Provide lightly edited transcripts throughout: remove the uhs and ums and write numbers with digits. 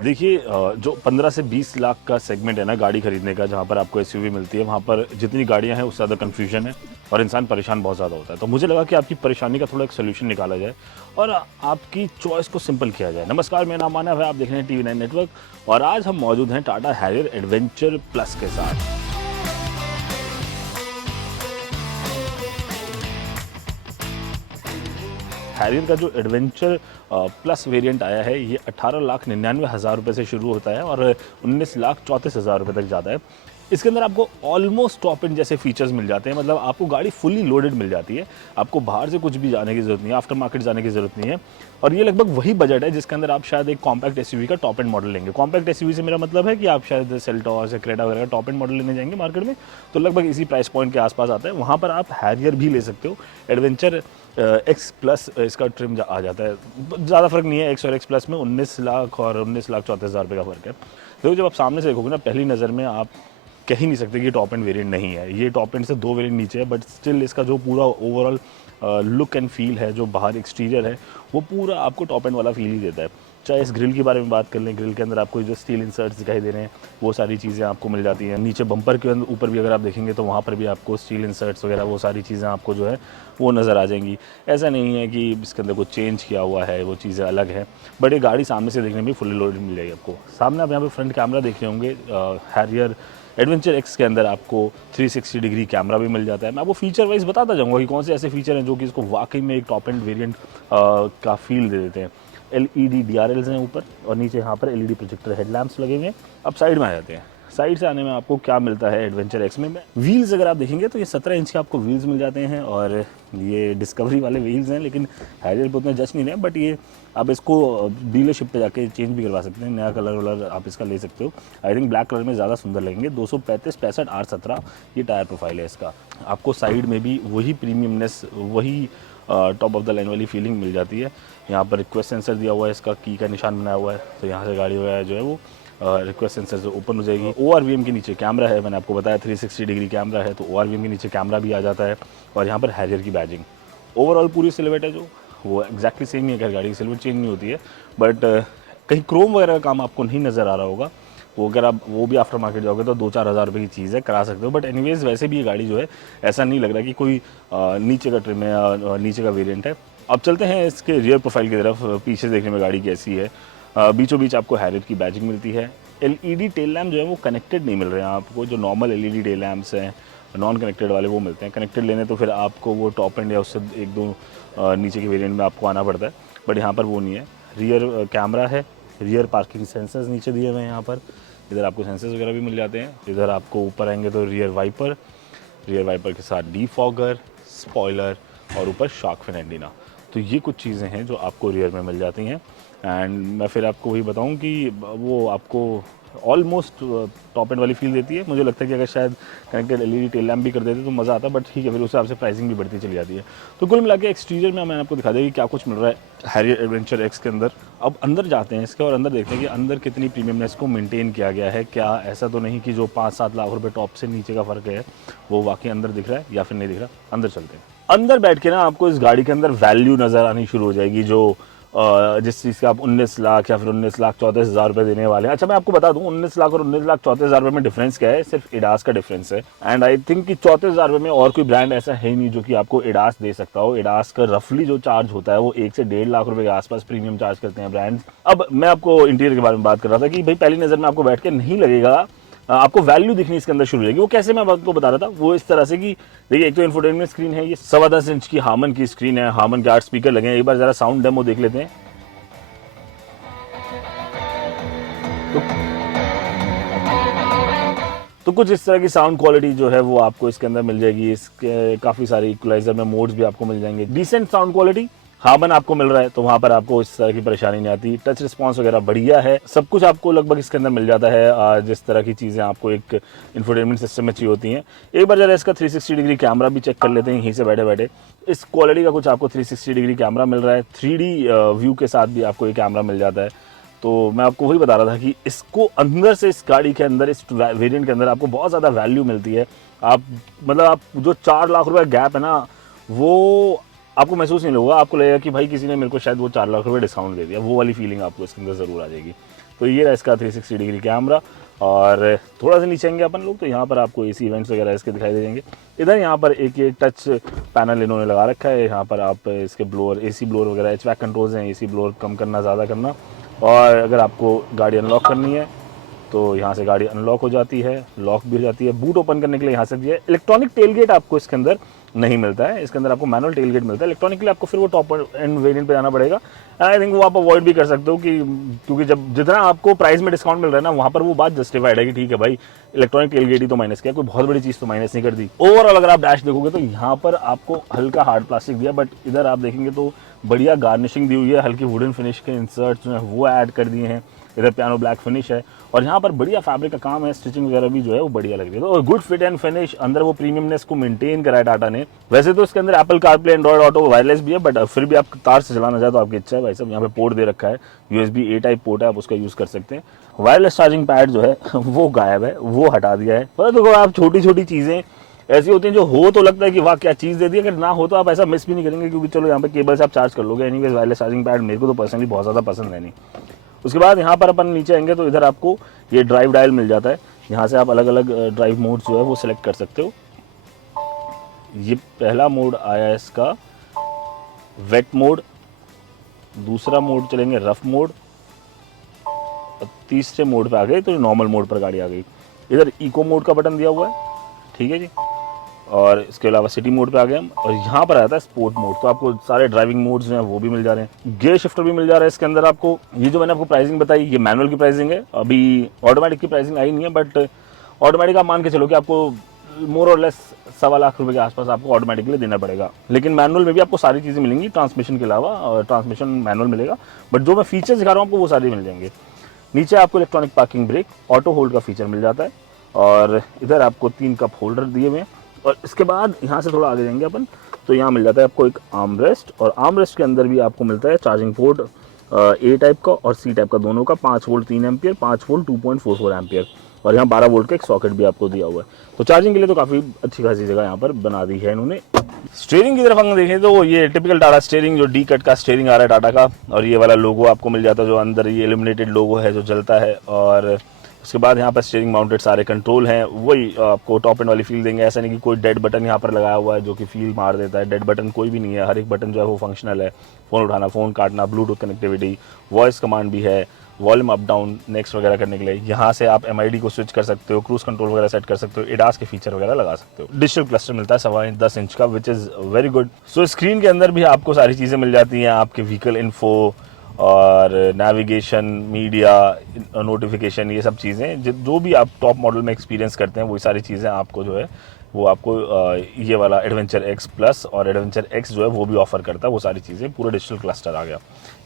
देखिए जो 15 से 20 लाख का सेगमेंट है ना गाड़ी खरीदने का, जहाँ पर आपको एसयूवी मिलती है, वहाँ पर जितनी गाड़ियाँ हैं उससे ज़्यादा कन्फ्यूजन है और इंसान परेशान बहुत ज़्यादा होता है। तो मुझे लगा कि आपकी परेशानी का थोड़ा एक सोल्यूशन निकाला जाए और आपकी चॉइस को सिंपल किया जाए। नमस्कार, मेरा नाम मानव है, आप देख रहे हैं टीवी 9 नेटवर्क और आज हम मौजूद हैं टाटा हैरियर एडवेंचर प्लस के साथ। हैरियर का जो एडवेंचर प्लस वेरिएंट आया है, ये 18,99,000 रुपये से शुरू होता है और 19,34,000 रुपये तक जाता है। इसके अंदर आपको ऑलमोस्ट टॉप एंड जैसे फीचर्स मिल जाते हैं, मतलब आपको गाड़ी फुली लोडेड मिल जाती है। आपको बाहर से कुछ भी जाने की ज़रूरत नहीं है, आफ्टर मार्केट जाने की ज़रूरत नहीं है और ये लगभग वही बजट है जिसके अंदर आप शायद एक कॉम्पैक्ट एसयूवी का टॉप एंड मॉडल लेंगे। कॉम्पैक्ट एसयूवी से मेरा मतलब है कि आप शायद सेल्टॉस या क्रेटा वगैरह का टॉप एंड मॉडल लेने जाएंगे मार्केट में, तो लगभग इसी प्राइस पॉइंट के आसपास आता है। वहाँ पर आप हैरियर भी ले सकते हो। एडवेंचर एक्स प्लस इसका ट्रिम आ जाता है, ज़्यादा फर्क नहीं है। एक्स और एक्स प्लस में 19 लाख और 19,34,000 रुपये का फ़र्क है। देखो, जब आप सामने से देखोगे ना, पहली नज़र में आप कह ही नहीं सकते कि टॉप एंड वेरिएंट नहीं है। ये टॉप एंड से 2 वेरिएंट नीचे है, बट स्टिल इसका जो पूरा ओवरऑल लुक एंड फील है, जो बाहर एक्सटीरियर है, वो पूरा आपको टॉप एंड वाला फील ही देता है। चाहे इस ग्रिल के बारे में बात कर लें, ग्रिल के अंदर आपको जो स्टील इंसर्ट्स दिखाई दे रहे हैं, वो सारी चीज़ें आपको मिल जाती हैं। नीचे बम्पर के ऊपर भी अगर आप देखेंगे तो वहाँ पर भी आपको स्टील इंसर्ट्स वगैरह वो सारी चीज़ें आपको जो है वो नज़र आ जाएंगी। ऐसा नहीं है कि इसके अंदर कुछ चेंज किया हुआ है, वो चीज़ें अलग है, बट ये गाड़ी सामने से देखने में फुली लोडेड मिल जाएगी आपको। सामने आप यहाँ पे फ्रंट कैमरा देख रहे होंगे। हैरियर एडवेंचर एक्स के अंदर आपको 360 डिग्री कैमरा भी मिल जाता है। मैं आपको फीचर वाइज बताता जाऊँगा कि कौन से ऐसे फीचर हैं जो कि इसको वाकई में एक टॉप एंड वेरिएंट का फील दे देते हैं। LED DRLs हैं ऊपर और नीचे यहाँ पर LED प्रोजेक्टर हेडलैम्प्स लगे हुए हैं। अब साइड में आ जाते हैं। साइड से आने में आपको क्या मिलता है एडवेंचर एक्स में, व्हील्स अगर आप देखेंगे तो ये 17 इंच के आपको व्हील्स मिल जाते हैं और ये डिस्कवरी वाले व्हील्स हैं, लेकिन हैरियर पे उतना जज नहीं रहे, बट ये आप इसको डीलरशिप पे जाके चेंज भी करवा सकते हैं। नया कलर वलर आप इसका ले सकते हो। आई थिंक ब्लैक कलर में ज़्यादा सुंदर लगेंगे। 235 65 R17 ये टायर प्रोफाइल है इसका। आपको साइड में भी वही प्रीमियमनेस, वही टॉप ऑफ द लाइन वाली फीलिंग मिल जाती है। यहाँ पर रिक्वेस्ट सेंसर दिया हुआ है, इसका की का निशान बनाया हुआ है, तो यहाँ से गाड़ी वगैरह जो है वो रिक्वेस्ट सेंसर से ओपन हो जाएगी। ORVM के नीचे कैमरा है, मैंने आपको बताया 360 डिग्री कैमरा है, तो ORVM के नीचे कैमरा भी आ जाता है और यहाँ पर हैरियर की बैजिंग। ओवरऑल पूरी सिलवेट है जो वो एक्जैक्टली सेम ही है। अगर गाड़ी की सिलवेट चेंज नहीं होती है, बट कहीं क्रोम वगैरह का काम आपको नहीं नज़र आ रहा होगा। वो अगर आप वो भी आफ्टर मार्केट जाओगे तो 2-4 हज़ार रुपये की चीज़ है, करा सकते हो। बट एनीवेज वैसे भी ये गाड़ी जो है ऐसा नहीं लग रहा कि कोई नीचे का ट्रिम है या नीचे का वेरिएंट है। अब चलते हैं इसके रियर प्रोफाइल की तरफ। पीछे देखने में गाड़ी कैसी है। बीचों बीच आपको हैरियर की बैजिंग मिलती है। LED टेल लैम्प जो है वो कनेक्टेड नहीं मिल रहे हैं आपको। जो नॉर्मल LED टेल लैम्प्स हैं नॉन कनेक्टेड वाले वो मिलते हैं। कनेक्टेड लेने तो फिर आपको वो टॉप एंड या उससे 1-2 नीचे के वेरिएंट में आपको आना पड़ता है, बट यहाँ पर वो नहीं है। रियर कैमरा है, रियर पार्किंग सेंसर्स नीचे दिए हुए हैं। यहाँ पर इधर आपको सेंसर्स वगैरह भी मिल जाते हैं। इधर आपको ऊपर आएंगे तो रियर वाइपर के साथ डीफॉगर, स्पॉइलर और ऊपर शार्क फिन एंटीना। तो ये कुछ चीज़ें हैं जो आपको रियर में मिल जाती हैं। एंड मैं फिर आपको वही बताऊं कि वो आपको ऑलमोस्ट टॉप एंड वाली फील देती है। मुझे लगता है कि अगर शायद कनेक्टेड LED टेल लैम्प भी कर देते तो मज़ा आता, बट ठीक है, फिर उस हिसाब से प्राइसिंग भी बढ़ती चली जाती है। तो कुल मिला के एक्सटीरियर में मैंने आपको दिखा दिया कि क्या कुछ मिल रहा है हैरियर एडवेंचर एक्स के अंदर। अब अंदर जाते हैं इसके और अंदर देखते हैं कि अंदर कितनी प्रीमियमनेस को मेंटेन किया गया है। क्या ऐसा तो नहीं कि जो 5-7 लाख रुपये टॉप से नीचे का फ़र्क है वो वाकई अंदर दिख रहा है या फिर नहीं दिख रहा। अंदर चलते हैं। अंदर बैठ के ना आपको इस गाड़ी के अंदर वैल्यू नज़र आनी शुरू हो जाएगी, जो जिस चीज़ का आप 19 लाख या फिर 19,34,000 रुपये देने वाले हैं। अच्छा, मैं आपको बता दूं 19 लाख और 19,34,000 रुपये में डिफरेंस क्या है। सिर्फ एडास का डिफरेंस है। एंड आई थिंक कि 34,000 रुपये में और कोई ब्रांड ऐसा है ही नहीं जो कि आपको एडास दे सकता हो। एडास का रफली जो चार्ज होता है वो 1 से 1.5 लाख रुपये के आसपास प्रीमियम चार्ज करते हैं ब्रांड्स। अब मैं आपको इंटीरियर के बारे में बात कर रहा था कि भाई पहली नज़र में आपको बैठ के नहीं लगेगा, आपको वैल्यू दिखनी इसके अंदर शुरू हो जाएगी। वो कैसे, मैं आपको बता रहा था, वो इस तरह से कि देखिए, एक तो इंफोटेनमेंट स्क्रीन है, ये 10.25 इंच की हार्मन की स्क्रीन है। हार्मन के 8 स्पीकर लगे हैं। एक बार जरा साउंड डेमो देख लेते हैं। तो कुछ इस तरह की साउंड क्वालिटी जो है वो आपको इसके अंदर मिल जाएगी। इसके काफ़ी सारे इक्वलाइजर में मोड्स भी आपको मिल जाएंगे। डिसेंट साउंड क्वालिटी हार्मन आपको मिल रहा है, तो वहाँ पर आपको इस तरह की परेशानी नहीं आती। टच रिस्पांस वगैरह बढ़िया है, सब कुछ आपको लगभग इसके अंदर मिल जाता है। जिस तरह की चीज़ें आपको एक इंफोटेनमेंट सिस्टम में चाहिए होती हैं। एक बार जरा इसका 360 डिग्री कैमरा भी चेक कर लेते हैं यहीं से बैठे बैठे। इस क्वालिटी का कुछ आपको 360 डिग्री कैमरा मिल रहा है। 3D व्यू के साथ भी आपको ये कैमरा मिल जाता है। तो मैं आपको वही बता रहा था कि इसको अंदर से, इस गाड़ी के अंदर, इस वेरिएंट के अंदर आपको बहुत ज़्यादा वैल्यू मिलती है। आप मतलब आप जो 4 लाख रुपए गैप है ना, वो आपको महसूस नहीं होगा। आपको लगेगा कि भाई किसी ने मेरे को शायद वो 4 लाख रुपए डिस्काउंट दे दिया। वो वाली फीलिंग आपको इसके अंदर ज़रूर आ जाएगी। तो ये रहा इसका 360 डिग्री कैमरा। और थोड़ा सा नीचे आएंगे अपन लोग तो यहाँ पर आपको एसी इवेंट्स वगैरह इसके दिखाई दे जाएंगे। इधर यहाँ पर एक ये टच पैनल इन्होंने लगा रखा है, यहाँ पर आप इसके ब्लोअर, एसी ब्लोअर वगैरह, एचवैक कंट्रोल्स हैं, एसी ब्लोअर कम करना, ज़्यादा करना। और अगर आपको गाड़ी अनलॉक करनी है तो यहाँ से गाड़ी अनलॉक हो जाती है, लॉक भी हो जाती है। बूट ओपन करने के लिए यहाँ से दिया है। इलेक्ट्रॉनिक टेलगेट आपको इसके अंदर नहीं मिलता है, इसके अंदर आपको मैनुअल टेलगेट मिलता है। इलेक्ट्रॉनिक के लिए आपको फिर वो टॉप एंड वेरिएंट पे जाना पड़ेगा। आई थिंक वो आप अवॉइड भी कर सकते हो कि क्योंकि जब जितना आपको प्राइस में डिस्काउंट मिल रहा है ना, वहाँ पर वो बात जस्टिफाइड है कि ठीक है भाई इलेक्ट्रॉनिक टेलगेट ही तो माइनस किया, कोई बहुत बड़ी चीज़ तो माइनस नहीं कर दी। ओवरऑल अगर आप डैश देखोगे तो यहाँ पर आपको हल्का हार्ड प्लास्टिक दिया, बट इधर आप देखेंगे तो बढ़िया गार्निशिंग दी हुई है, हल्की वुडन फिनिश के इंसर्ट्स जो है वो ऐड कर दिए हैं। इधर पियानो ब्लैक फिनिश है और यहाँ पर बढ़िया फैब्रिक का काम है, स्टिचिंग वगैरह भी जो है वो बढ़िया लग रही है। तो गुड फिट एंड फिनिश, अंदर वो प्रीमियमनेस को मेंटेन करा है टाटा ने। वैसे तो इसके अंदर Apple CarPlay, Android auto, wireless भी है, बट फिर भी आप तार से चलाना चाहे तो आपकी इच्छा है भाई साहब। यहाँ पे पोर्ट दे रखा है, USB A टाइप पोर्ट है, आप उसका यूज़ कर सकते हैं। वायरलेस चार्जिंग पैड जो है वो गायब है, वो हटा दिया है। पर देखो आप छोटी छोटी चीज़ें ऐसी होती हैं जो हो तो लगता है कि वाह क्या चीज़ दे दी, अगर ना हो तो आप ऐसा मिस भी नहीं करेंगे, क्योंकि चलो यहाँ पे केबल से आप चार्ज कर लोगे। एनीवेज वायरलेस चार्जिंग पैड मेरे को तो पर्सनली बहुत ज़्यादा पसंद है नहीं। उसके बाद यहाँ पर अपन नीचे आएंगे तो इधर आपको ये ड्राइव डायल मिल जाता है, यहाँ से आप अलग अलग ड्राइव मोड जो है वो सिलेक्ट कर सकते हो। ये पहला मोड आया है इसका वेट मोड, दूसरा मोड चलेंगे रफ मोड, और तीसरे मोड पे आ गए तो नॉर्मल मोड पर गाड़ी आ गई। इधर इको मोड का बटन दिया हुआ है, ठीक है जी। और इसके अलावा सिटी मोड पे आ गए हम, और यहाँ पर आता है स्पोर्ट मोड। तो आपको सारे ड्राइविंग मोड्स जो हैं वो भी मिल जा रहे हैं। गियर शिफ्टर भी मिल जा रहा है इसके अंदर आपको। ये जो मैंने आपको प्राइसिंग बताई ये मैनुअल की प्राइसिंग है, अभी ऑटोमेटिक की प्राइसिंग आई नहीं है, बट ऑटोमेटिक आप मान के चलो कि आपको मोर और लेस 1.25 लाख रुपए के आसपास आपको ऑटोमेटिकली देना पड़ेगा। लेकिन मैनुअल में भी आपको सारी चीज़ें मिलेंगी ट्रांसमिशन के अलावा, और ट्रांसमिशन मैनुअल मिलेगा, बट जो मैं फीचर्स दिखा रहा हूँ आपको वो सारे मिल जाएंगे। नीचे आपको electronic parking brake, auto hold का फीचर मिल जाता है, और इधर आपको 3 कप होल्डर दिए हुए हैं। और इसके बाद यहाँ से थोड़ा आगे जाएंगे अपन तो यहाँ मिल जाता है आपको एक आर्म रेस्ट, और आर्म रेस्ट के अंदर भी आपको मिलता है चार्जिंग पोर्ट A टाइप का और C टाइप का दोनों का, 5 वोल्ट 3 एम्पियर, 5 वोल्ट 2.44 एम्पियर, और यहाँ 12 वोल्ट का एक सॉकेट भी आपको दिया हुआ है। तो चार्जिंग के लिए तो काफ़ी अच्छी खासी जगह यहाँ पर बना दी है इन्होंने। स्टीयरिंग की तरफ हम देखें तो ये टिपिकल टाटा स्टीयरिंग, जो डी कट का स्टीयरिंग आ रहा है टाटा का, और ये वाला लोगो आपको मिल जाता है जो अंदर ये इल्यूमिनेटेड लोगो है जो जलता है। और उसके बाद यहाँ पर स्टीयरिंग माउंटेड सारे कंट्रोल हैं, वही आपको टॉप एंड वाली फील देंगे। ऐसा नहीं कि कोई डेड बटन यहाँ पर लगाया हुआ है जो कि फील मार देता है, डेड बटन कोई भी नहीं है। हर एक बटन जो है वो फंक्शनल है, फ़ोन उठाना, फ़ोन काटना, ब्लूटूथ कनेक्टिविटी, वॉइस कमांड भी है, वॉल्यूम अप डाउन नेक्स्ट वगैरह करने के लिए। यहाँ से आप MID को स्विच कर सकते हो, क्रूज कंट्रोल वगैरह सेट कर सकते हो, एडास के फीचर वगैरह लगा सकते हो। डिजिटल क्लस्टर मिलता है 10.25 इंच का, which is very good. So screen के अंदर भी आपको सारी चीज़ें मिल जाती हैं, आपके व्हीकल इन्फो और नेविगेशन, मीडिया, नोटिफिकेशन, ये सब चीज़ें जो भी आप टॉप मॉडल में एक्सपीरियंस करते हैं वो सारी चीज़ें आपको जो है वो आपको ये वाला एडवेंचर एक्स प्लस और एडवेंचर एक्स जो है वो भी ऑफर करता है। वो सारी चीज़ें, पूरा डिजिटल क्लस्टर आ गया।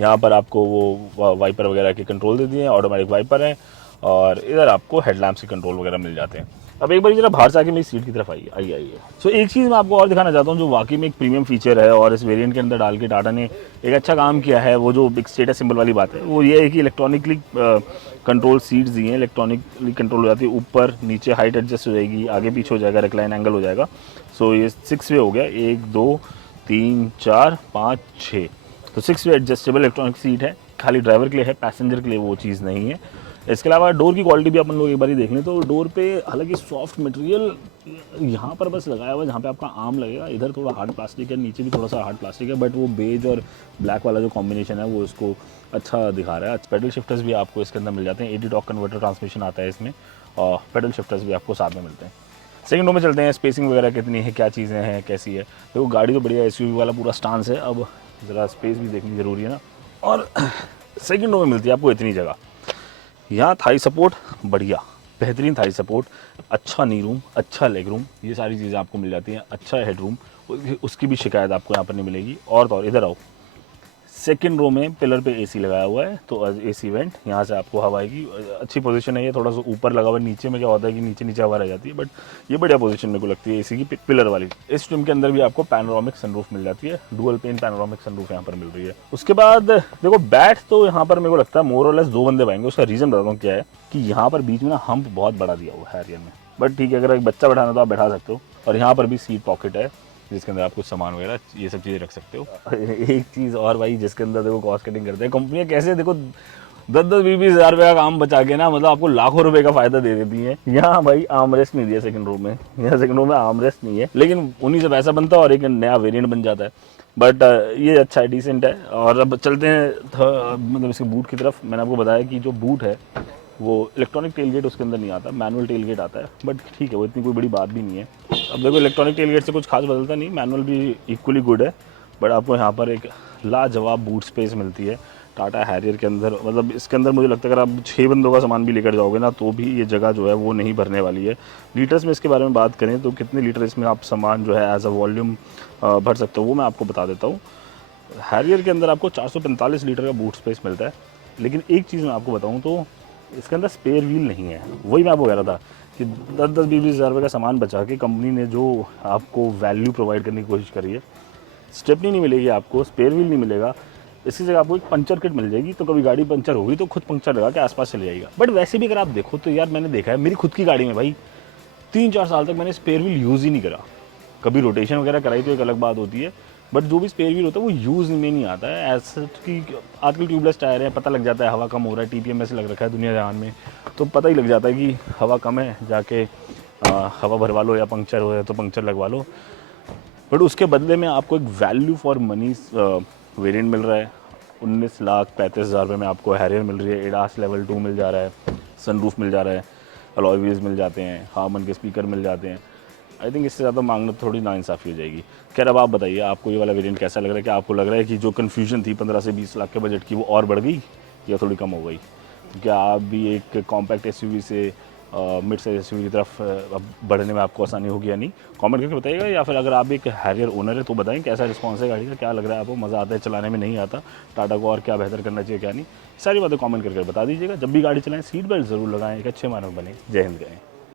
यहाँ पर आपको वो वाइपर वगैरह के कंट्रोल दे दिए हैं, ऑटोमेटिक वाइपर हैं, और इधर आपको हेडलैम्प्स के कंट्रोल वगैरह मिल जाते हैं। अब एक बार जरा बाहर से आके मेरी सीट की तरफ आइए। सो एक चीज़ मैं आपको और दिखाना चाहता हूँ जो वाकई में एक प्रीमियम फीचर है, और इस वेरिएंट के अंदर डाल के टाटा ने एक अच्छा काम किया है। वो जो एक स्टेटस सिंबल वाली बात है वो ये है कि इलेक्ट्रॉनिकली कंट्रोल सीट्स दी हैं, इलेक्ट्रॉनिकली कंट्रोल हो जाती है, ऊपर नीचे हाइट एडजस्ट हो जाएगी, आगे पीछे हो जाएगा, रिक्लाइन एंगल हो जाएगा। सो ये 6 वे हो गया, 1 2 3 4 5 6, तो 6 वे एडजस्टेबल इलेक्ट्रॉनिक सीट है। खाली ड्राइवर के लिए है, पैसेंजर के लिए वो चीज़ नहीं है। इसके अलावा डोर की क्वालिटी भी अपन लोग एक बार ही देख लें तो डोर पे हालांकि सॉफ्ट मटेरियल यहाँ पर बस लगाया हुआ है जहाँ पे आपका आर्म लगेगा, इधर थोड़ा हार्ड प्लास्टिक है, नीचे भी थोड़ा सा हार्ड प्लास्टिक है, बट वो बेज और ब्लैक वाला जो कॉम्बिनेशन है वो इसको अच्छा दिखा रहा है। पेडल शिफ्टर्स भी आपको इसके अंदर मिल जाते हैं, AD टॉर्क कन्वर्टर ट्रांसमिशन आता है इसमें, और पेडल शिफ्टर्स भी आपको साथ में मिलते हैं। सेकंड रो में चलते हैं, स्पेसिंग वगैरह कितनी है, क्या चीज़ें हैं, कैसी है। देखो गाड़ी तो बढ़िया SUV वाला पूरा स्टांस है, अब ज़रा स्पेस भी देखनी ज़रूरी है ना। और सेकंड रो में मिलती है आपको इतनी जगह, यहाँ थाई सपोर्ट बढ़िया, बेहतरीन थाई सपोर्ट, अच्छा नी रूम, अच्छा लेग रूम, ये सारी चीज़ें आपको मिल जाती हैं। अच्छा हेड रूम, उसकी भी शिकायत आपको यहाँ पर नहीं मिलेगी। और तो और इधर आओ, सेकंड रो में पिलर पे AC लगाया हुआ है, तो AC वेंट, यहाँ से आपको हवा आएगी। अच्छी पोजीशन है ये, थोड़ा सा ऊपर लगा हुआ है, नीचे में क्या होता है कि नीचे नीचे हवा रह जाती है, बट ये बढ़िया पोजीशन मेरे को लगती है AC की पिलर वाली। इस ट्रिम के अंदर भी आपको पैनोरामिक सनरूफ मिल जाती है, डुअल पेन पैनोरामिक सनरूफ यहाँ पर मिल रही है। उसके बाद देखो बैठ तो यहाँ पर मेरे को लगता है मोर और लेस 2 बंदे पाएंगे। उसका रीज़न बताता हूँ क्या है कि यहाँ पर बीच में ना हम्प बहुत बड़ा दिया हुआ है हैरियर में, बट ठीक है अगर एक बच्चा बैठाना तो आप बैठा सकते हो। और यहाँ पर भी सीट पॉकेट है जिसके अंदर आप कुछ सामान वगैरह ये सब चीज़ें रख सकते हो। एक चीज़ और भाई जिसके अंदर देखो कॉस्ट कटिंग करते हैं कंपनियां, कैसे देखो 10-10 20-20 हज़ार रुपये का काम बचा के ना, मतलब आपको लाखों रुपए का फायदा दे देती है। यहाँ भाई आर्मरेस्ट नहीं दिया सेकंड रो में, यहाँ सेकंड रो में आर्मरेस्ट नहीं है, लेकिन उन्हीं से पैसा बनता है और एक नया वेरिएंट बन जाता है। बट ये अच्छा है, डिसेंट है। और अब चलते हैं मतलब इसके बूट की तरफ। मैंने आपको बताया कि जो बूट है वो इलेक्ट्रॉनिक टेल गेट उसके अंदर नहीं आता, मैनुअल टेल गेट आता है। बट ठीक है, वो इतनी कोई बड़ी बात भी नहीं है। अब देखो इलेक्ट्रॉनिक टेल गेट से कुछ खास बदलता नहीं, मैनुअल भी इक्वली गुड है। बट आपको यहाँ पर एक लाजवाब बूट स्पेस मिलती है टाटा हैरियर के अंदर। मतलब इसके अंदर मुझे लगता है अगर आप 6 बंदों का सामान भी लेकर जाओगे ना, तो भी ये जगह जो है वो नहीं भरने वाली है। लीटर्स में इसके बारे में बात करें तो कितने लीटर इसमें आप सामान जो है एज अ वॉल्यूम भर सकते हो, वो मैं आपको बता देता हूँ। हैरियर के अंदर आपको 445 लीटर का बूट स्पेस मिलता है। लेकिन एक चीज़ मैं आपको बताऊँ तो इसके अंदर स्पेयर व्हील नहीं है। वही मैं आपको कह रहा था कि 10-10 20-20 हज़ार रुपये का सामान बचा के कंपनी ने जो आपको वैल्यू प्रोवाइड करने की कोशिश करी है। स्टेपनी नहीं मिलेगी आपको, स्पेयर व्हील नहीं मिलेगा, इसकी जगह आपको एक पंचर किट मिल जाएगी। तो कभी गाड़ी पंचर होगी तो खुद पंचर लगा के आसपास चले जाएगा। बट वैसे भी अगर आप देखो तो यार, मैंने देखा है मेरी खुद की गाड़ी में भाई 3-4 साल तक मैंने स्पेयर व्हील यूज़ ही नहीं करा। कभी रोटेशन वगैरह कराई तो एक अलग बात होती है, बट जो भी स्पेयर व्हील होता है वो यूज़ में नहीं आता है। ऐसा कि आजकल ट्यूबलेस टायर है, पता लग जाता है हवा कम हो रहा है, TPMS लग रखा है दुनिया जहान में, तो पता ही लग जाता है कि हवा कम है, जाके हवा भरवा लो, या पंक्चर हो है तो पंक्चर लगवा लो। बट उसके बदले में आपको एक वैल्यू फॉर मनी वेरिएंट मिल रहा है। 19,35,000 रुपये में आपको हैरियर मिल रही है, एडास लेवल 2 मिल जा रहा है, सनरूफ मिल जा रहा है, अलॉय व्हील्स मिल जाते हैं, हार्मन के स्पीकर मिल जाते हैं। आई थिंक इससे ज़्यादा मांगना थोड़ी नाइंसाफ़ी हो जाएगी। खैर अब आप बताइए आपको ये वाला वेरिएंट कैसा लग रहा है? क्या आपको लग रहा है कि जो कन्फ्यूजन थी 15 से 20 लाख के बजट की वो और बढ़ गई या थोड़ी कम हो गई? क्या आप भी एक कॉम्पैक्ट SUV से मिड साइज SUV की तरफ अब बढ़ने में आपको आसानी होगी या नहीं? कमेंट करके बताइएगा। या फिर अगर आप एक हैरियर ओनर है तो बताएं कैसा रिस्पॉन्स है गाड़ी का, क्या लग रहा है आपको, मज़ा आता है चलाने में, नहीं आता, टाटा को और क्या बेहतर करना चाहिए क्या नहीं, सारी बातें कमेंट करके बता दीजिएगा। जब भी गाड़ी चलाएं सीट बेल्ट ज़रूर लगाएं, एक अच्छे मानव बने। जय हिंद कहें।